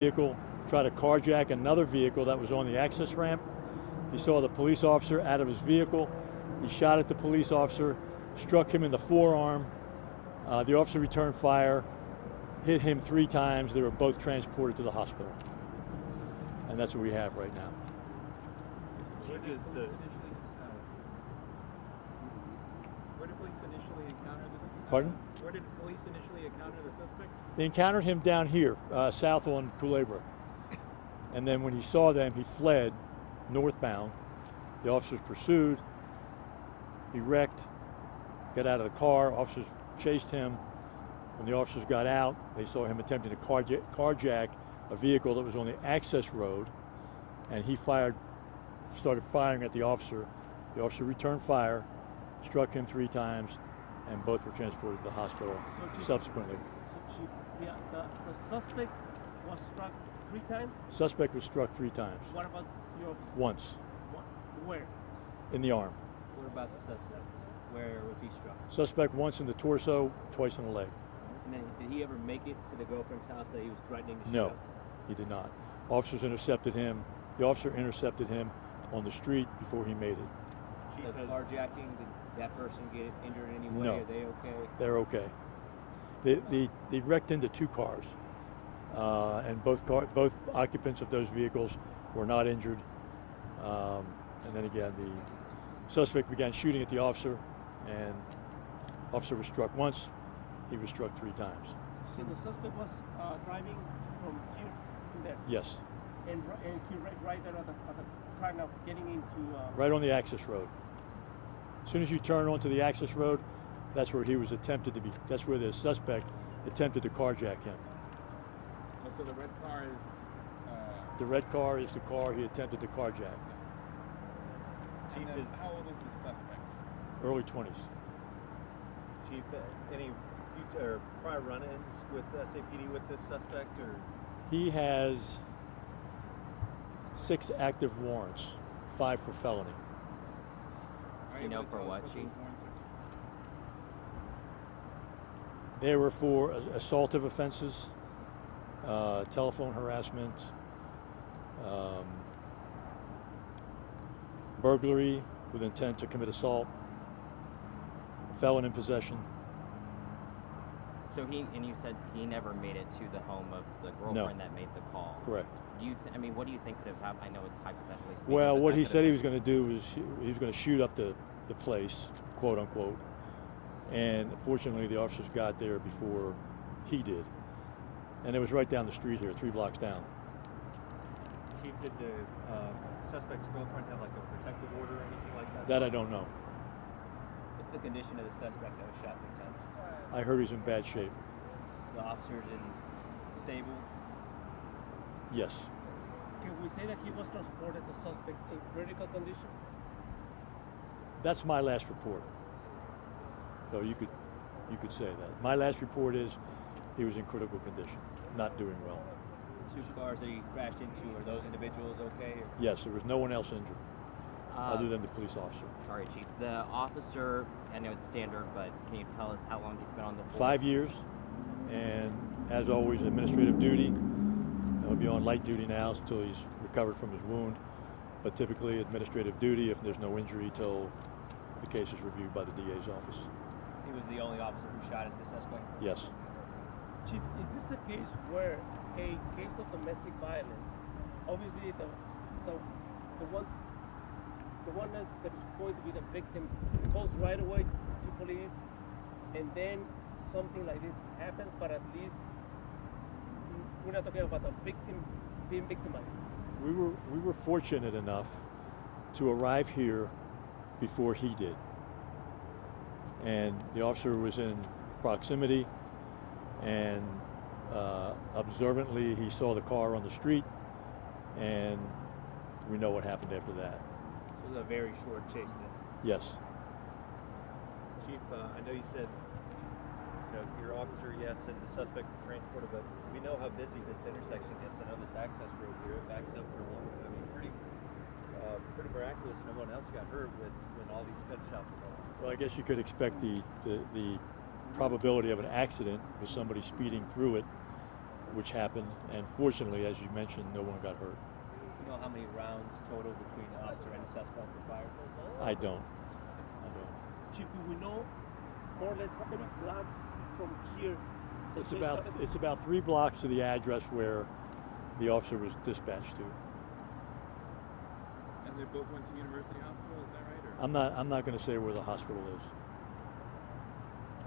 vehicle, try to carjack another vehicle that was on the access ramp. He saw the police officer out of his vehicle. He shot at the police officer, struck him in the forearm. The officer returned fire, hit him 3 times. They were both transported to the hospital. And that's what we have right now. Where did police initially encounter this? Pardon? Where did police initially encounter the suspect? They encountered him down here, south on Culebra. And then when he saw them, he fled northbound. The officers pursued. He wrecked, got out of the car. Officers chased him. When the officers got out, they saw him attempting to carjack a vehicle that was on the access road, and he started firing at the officer. The officer returned fire, struck him 3 times, and both were transported to the hospital subsequently. So, Chief, the suspect was struck 3 times? Suspect was struck 3 times. What about your officer? Once. Where? In the arm. What about the suspect? Where was he struck? Suspect once in the torso, twice in the leg. And then did he ever make it to the girlfriend's house that he was threatening to shoot No, up? he did not. Officers intercepted him. The officer intercepted him on the street before he made it. The carjacking, did that person get injured in any way? No. Are they okay? They're okay. They wrecked into 2 cars, and both occupants of those vehicles were not injured. And then again, the suspect began shooting at the officer, and the officer was struck once. He was struck 3 times. So the suspect was driving from here to there? Yes, And he right there at the car now getting into... right on the access road. As soon as you turn onto the access road, that's where he was attempted to be. That's where the suspect attempted to carjack him. Oh, so the red car is... The red car is the car he attempted to carjack. Chief, how old is the suspect? Early 20s. Chief, any prior run-ins with SAPD with this suspect, or? He has 6 active warrants, 5 for felony. Do you know for what, Chief? They were for assaultive offenses, telephone harassment, burglary with intent to commit assault, felon in possession. So you said he never made it to the home of the girlfriend that made the call. Correct. What do you think could have happened? I know it's hypothetically speaking. Well, but what that he could said he have was going to do was he was going to shoot up the place, quote unquote. And fortunately, the officers got there before he did. And it was right down the street here, 3 blocks down. Chief, did the suspect's girlfriend have like a protective order or anything like that? That I don't know. What's the condition of the suspect that was shot 3 times? I heard he's in bad shape. The officers in stable? Yes. Can we say that he was transported, the suspect, in critical condition? That's my last report. So you could say that. My last report is he was in critical condition, not doing well. 2 cars that he crashed into, are those individuals okay? Or? Yes, there was no one else injured other than the police officer. Sorry, Chief. The officer, I know it's standard, but can you tell us how long he's been on the force? 5 years, and as always, administrative duty. He'll be on light duty now until he's recovered from his wound, but typically administrative duty if there's no injury till the case is reviewed by the DA's office. He was the only officer who shot at the suspect? Yes. Chief, is this a case where a case of domestic violence, obviously the one that is going to be the victim calls right away to police, and then something like this happens, but at least we're not talking about the victim being victimized. We were fortunate enough to arrive here before he did, and the officer was in proximity, and observantly he saw the car on the street, and we know what happened after that. So it was a very short chase then. Yes. Chief, I know you said your officer, yes, and the suspect's transported, but we know how busy this intersection gets. I know this access road here, it backs up for long. I mean, pretty miraculous no one else got hurt when all these gunshots were going on. Well, I guess you could expect the probability of an accident with somebody speeding through it which happened, and fortunately, as you mentioned, no one got hurt. You know how many rounds total between the officer and the suspect were fired? I don't. Chief, do we know more or less how many blocks from here? the chase happened? It's about 3 blocks to the address where the officer was dispatched to. And they both went to University Hospital, is that right? Or? I'm not going to say where the hospital is.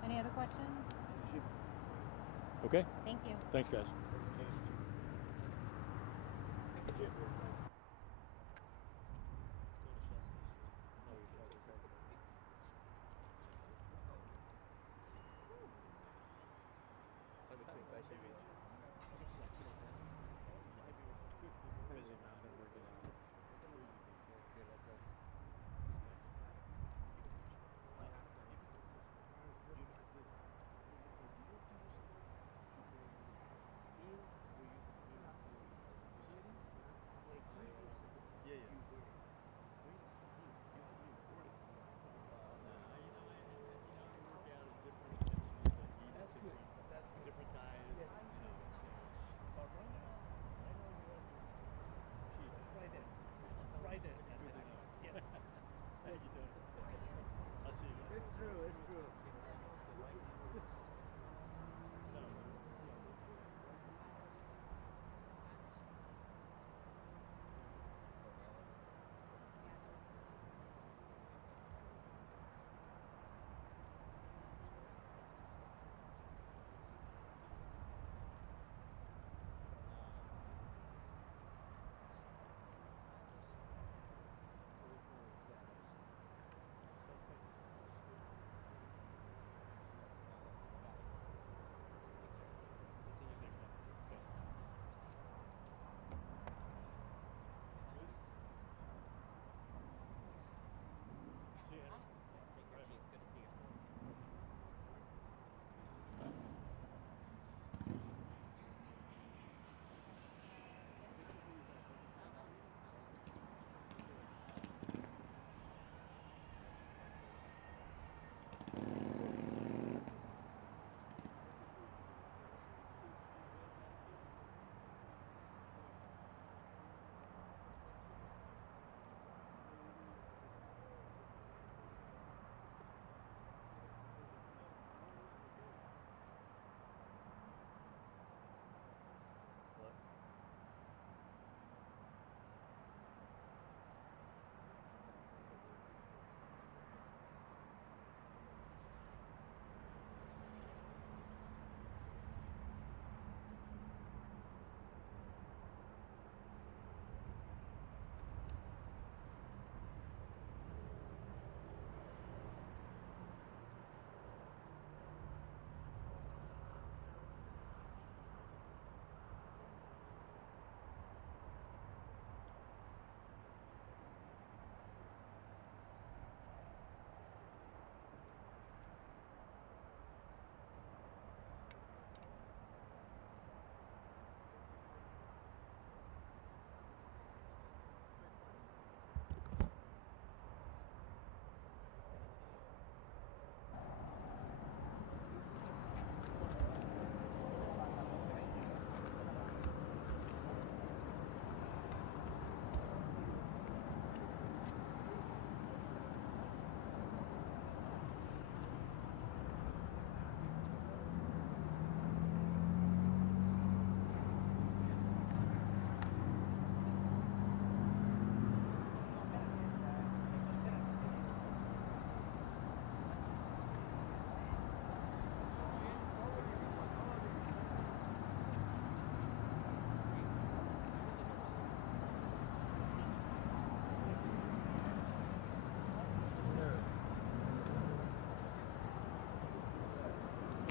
Any other questions? Chief, Okay. Thank you. Thanks, guys. thank you, Chief.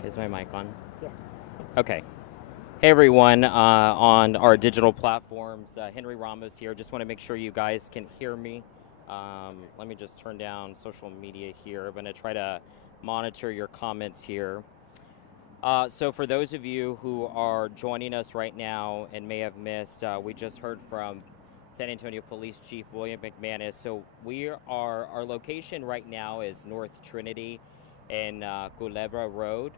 Is my mic on? Yeah. Okay. Hey everyone, on our digital platforms, Henry Ramos here. Just want to make sure you guys can hear me. Let me just turn down social media here. I'm going to try to monitor your comments here. So for those of you who are joining us right now and may have missed, we just heard from San Antonio Police Chief William McManus. So our location right now is North Trinity and Culebra Road.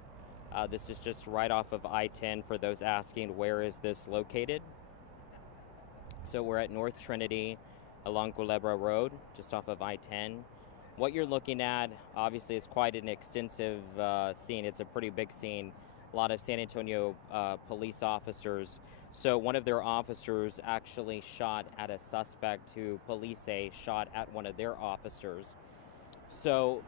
This is just right off of I-10 for those asking where is this located. So we're at North Trinity along Culebra Road, just off of I-10. What you're looking at, obviously, is quite an extensive scene. It's a pretty big scene. A lot of San Antonio police officers. So one of their officers actually shot at a suspect who police say shot at one of their officers. So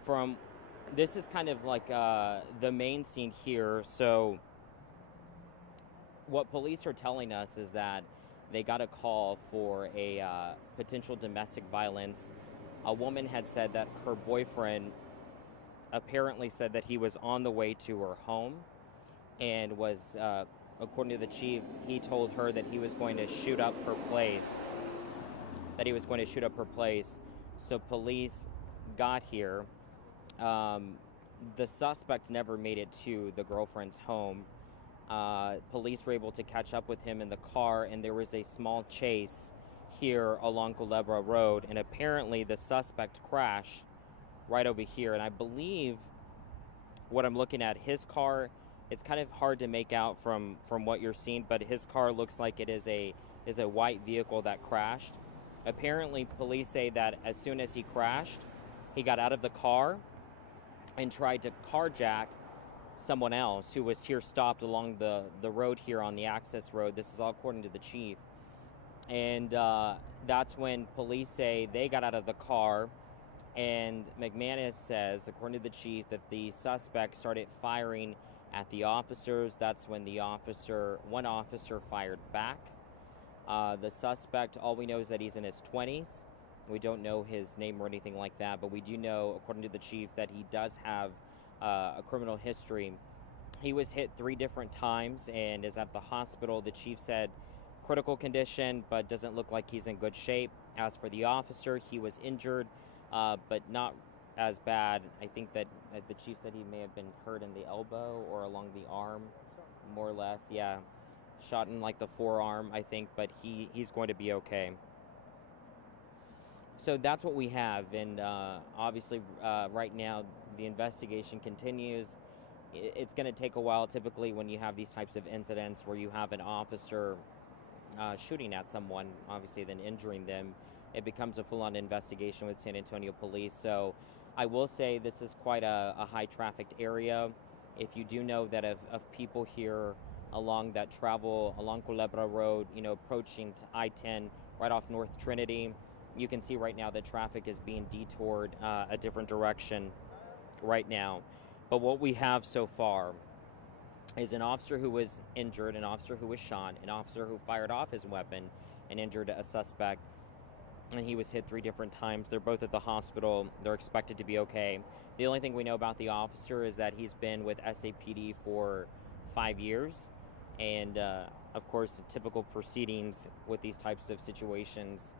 this is kind of like the main scene here. So what police are telling us is that they got a call for a potential domestic violence. A woman had said that her boyfriend apparently said that he was on the way to her home and was, according to the chief, he told her that he was going to shoot up her place. So police got here. The suspect never made it to the girlfriend's home. Police were able to catch up with him in the car, and there was a small chase here along Culebra Road, and apparently the suspect crashed right over here. And I believe what I'm looking at, his car, it's kind of hard to make out from what you're seeing, but his car looks like it is a white vehicle that crashed. Apparently police say that as soon as he crashed, he got out of the car and tried to carjack someone else who was here stopped along the road here on the access road. This is all according to the chief. And that's when police say they got out of the car, and McManus says, according to the chief, that the suspect started firing at the officers. That's when one officer fired back. The suspect, all we know is that he's in his 20s. We don't know his name or anything like that, but we do know, according to the chief, that he does have a criminal history. He was hit 3 different times and is at the hospital. The chief said critical condition, but doesn't look like he's in good shape. As for the officer, he was injured, but not as bad. I think that the chief said he may have been hurt in the elbow or along the arm, more or less. Yeah, shot in like the forearm, I think, but he's going to be okay. So that's what we have, and obviously right now the investigation continues. It's going to take a while, typically, when you have these types of incidents where you have an officer shooting at someone, obviously then injuring them. It becomes a full-on investigation with San Antonio police. So I will say this is quite a high-trafficked area. If you do know that of people here along that travel along Culebra Road, approaching to I-10 right off North Trinity, you can see right now that traffic is being detoured a different direction right now. But what we have so far is an officer who was injured, an officer who was shot, an officer who fired off his weapon and injured a suspect, and he was hit 3 different times. They're both at the hospital. They're expected to be okay. The only thing we know about the officer is that he's been with SAPD for 5 years, and of course, typical proceedings with these types of situations.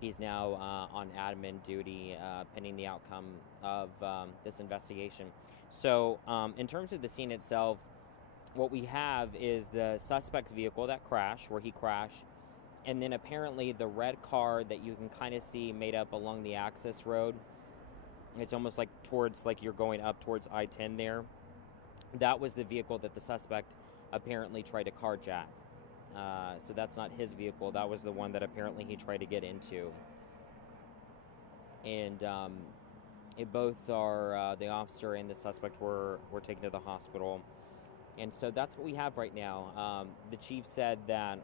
He's now on admin duty pending the outcome of this investigation. So in terms of the scene itself, what we have is the suspect's vehicle that crashed, where he crashed, and then apparently the red car that you can kind of see made up along the access road. It's almost like you're going up towards I-10 there. That was the vehicle that the suspect apparently tried to carjack. So that's not his vehicle. That was the one that apparently he tried to get into. And both are, the officer and the suspect were taken to the hospital. And so that's what we have right now. The chief said that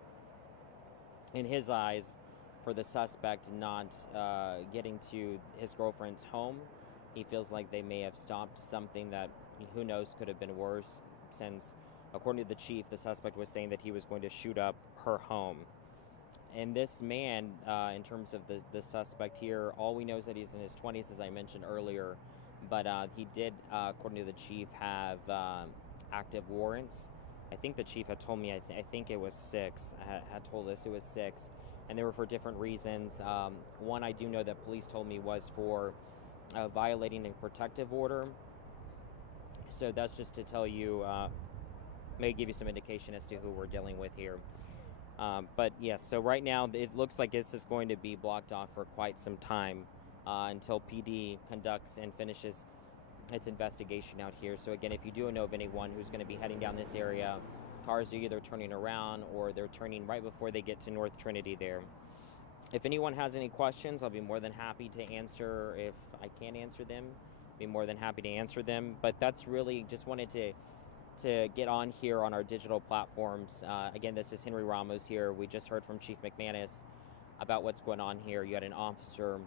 in his eyes, for the suspect not getting to his girlfriend's home, he feels like they may have stopped something that, who knows, could have been worse, since according to the chief, the suspect was saying that he was going to shoot up her home. And this man, in terms of the suspect here, all we know is that he's in his 20s, as I mentioned earlier. But he did, according to the chief, have active warrants. I think the chief had told me, I think it was 6, had told us it was 6. And they were for different reasons. One I do know that police told me was for violating a protective order. So that's just to tell you, may give you some indication as to who we're dealing with here. But yes, so right now it looks like this is going to be blocked off for quite some time until PD conducts and finishes it's investigation out here. So again, if you do know of anyone who's going to be heading down this area, cars are either turning around or they're turning right before they get to North Trinity there. If anyone has any questions, I'll be more than happy to answer. If I can't answer them, be more than happy to answer them. But that's really just wanted to get on here on our digital platforms. Again, this is Henry Ramos here. We just heard from Chief McManus about what's going on here. You had an officer,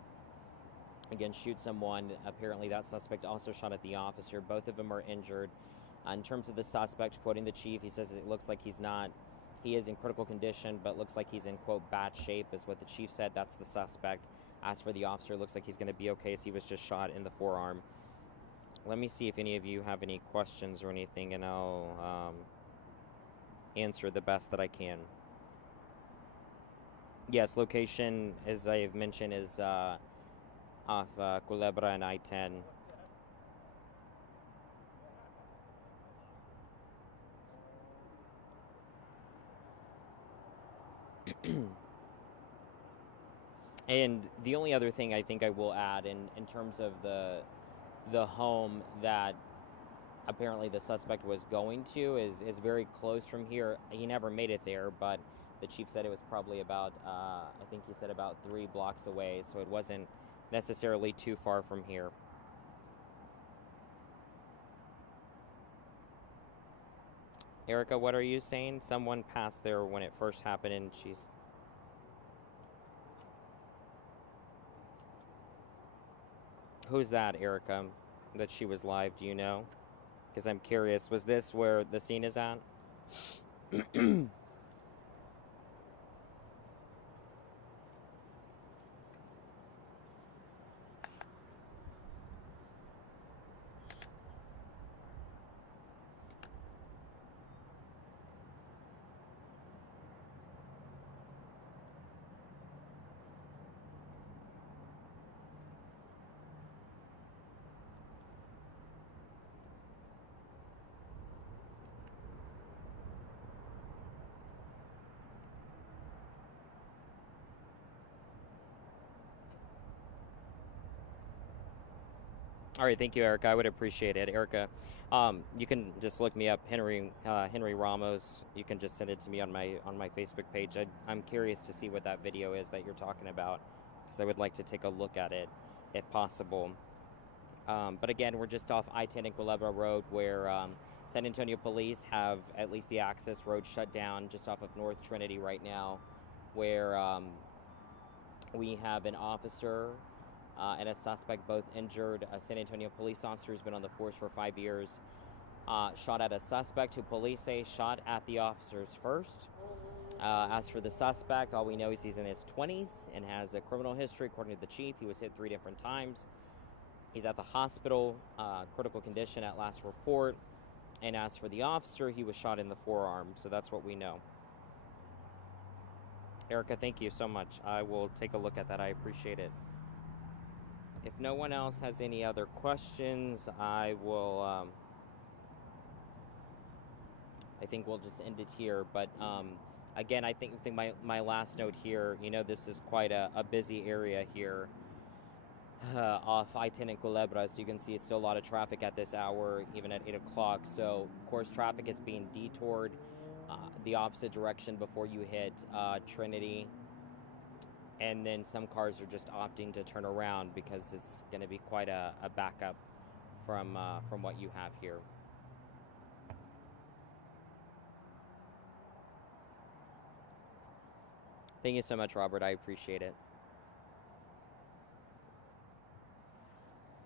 again, shoot someone. Apparently that suspect also shot at the officer. Both of them are injured. In terms of the suspect, quoting the chief, he says it looks like he is in critical condition, but looks like he's in, quote, bad shape, is what the chief said. That's the suspect. As for the officer, it looks like he's going to be okay, as he was just shot in the forearm. Let me see if any of you have any questions or anything, and I'll answer the best that I can. Yes, location, as I've mentioned, is off Culebra and I-10. And the only other thing I think I will add in terms of the home that apparently the suspect was going to is very close from here. He never made it there, but the chief said it was probably about, I think he said about 3 blocks away, so it wasn't necessarily too far from here. Erica, what are you saying? Someone passed there when it first happened and she's... Who's that, Erica, that she was live? Do you know? Because I'm curious. Was this where the scene is at? All right, thank you, Erica. I would appreciate it, Erica. You can just look me up, Henry Ramos. You can just send it to me on my Facebook page. I'm curious to see what that video is that you're talking about, because I would like to take a look at it, if possible. But again, we're just off I-10 and Culebra Road, where San Antonio police have at least the access road shut down just off of North Trinity right now, where we have an officer and a suspect both injured. A San Antonio police officer who's been on the force for 5 years shot at a suspect who police say shot at the officers first. As for the suspect, all we know is he's in his 20s and has a criminal history. According to the chief, he was hit 3 different times. He's at the hospital, critical condition at last report. And as for the officer, he was shot in the forearm. So that's what we know. Erica, thank you so much. I will take a look at that. I appreciate it. If no one else has any other questions, I will, I think we'll just end it here. But again, I think my last note here, you know, this is quite a busy area here off I-10 and Culebra. So you can see it's still a lot of traffic at this hour, even at 8 o'clock. So, of course, traffic is being detoured the opposite direction before you hit Trinity. And then some cars are just opting to turn around because it's going to be quite a backup from what you have here. Thank you so much, Robert. I appreciate it.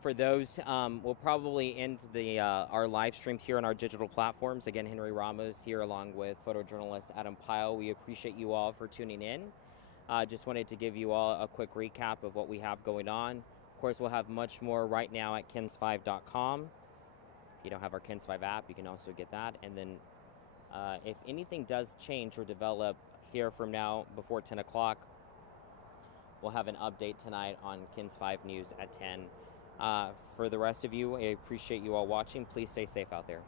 For those, we'll probably end our live stream here on our digital platforms. Again, Henry Ramos here along with photojournalist Adam Pyle. We appreciate you all for tuning in. Just wanted to give you all a quick recap of what we have going on. Of course, we'll have much more right now at kens5.com. If you don't have our KENS5 app, you can also get that. And then if anything does change or develop here from now before 10 o'clock, we'll have an update tonight on KENS5 News at 10. For the rest of you, I appreciate you all watching. Please stay safe out there.